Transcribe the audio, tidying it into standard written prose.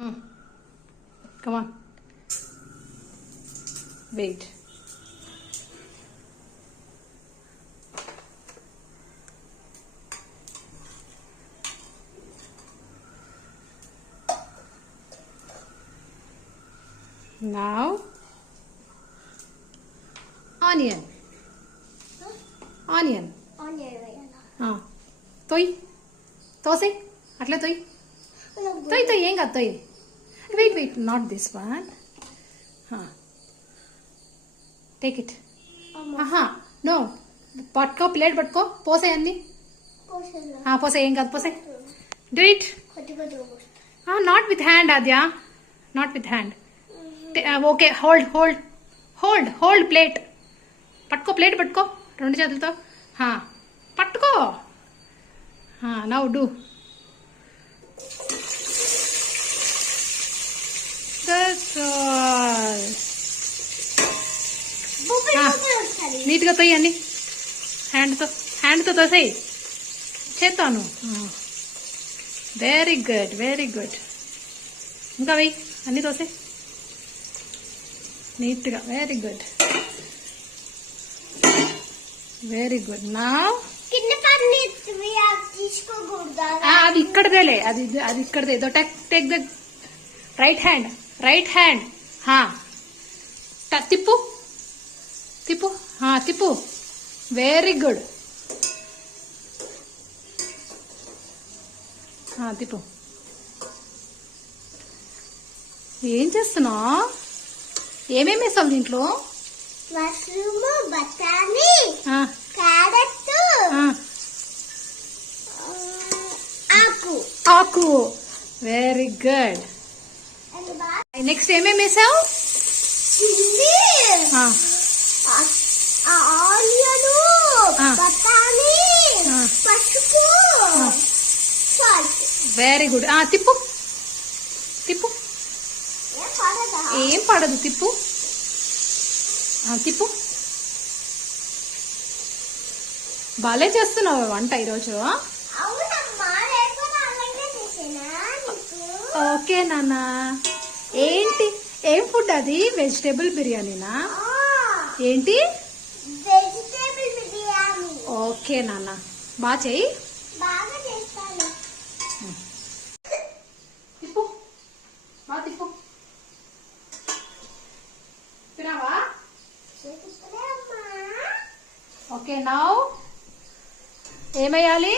Come on. Wait. Now, onion. Onion. Toy. Tosai. Atle toy. Toy toy yenga toy. Wait, not this one. Take it. No. Patko plate patko. Pose anni. Pose yenga pose. Do it. Not with hand, Adya. Not with hand. Okay, hold plate. పట్టుకో plate పట్టుకో రెండు చేతులతో పట్టుకో now do నీట్గా తొయ్యి అన్ని హ్యాండ్తో తోసేయి చేస్తాను very good ఇంకా వెయ్యి అన్ని తోసే నీట్గా వెరీ గుడ్ నా అది ఇక్కడదేలే అది ఇక్కడదే టేక్ ద రైట్ హ్యాండ్ తిప్పు వెరీ గుడ్ తిప్పు ఏం చేస్తున్నావు ఏమేమి వేసావు దీంట్లో మష్రూమ్ బఠానీ క్యారెట్ ఆకు వెరీ గుడ్ నెక్స్ట్ ఏమేమి వేసావు ఆనియన్ బఠానీ పసుపు వెరీ గుడ్ తిప్పు ఏం పడదు తిప్పు బాలే చేస్తున్నావు వంట ఈరోజు ఓకే నాన్న ఏంటి ఏం ఫుడ్ అది వెజిటేబుల్ బిర్యానీనా ఏంటి ఓకే నాన్న బాగా చెయ్యి తిప్పు తిన్నావా ఓకే నౌ ఏమేయాలి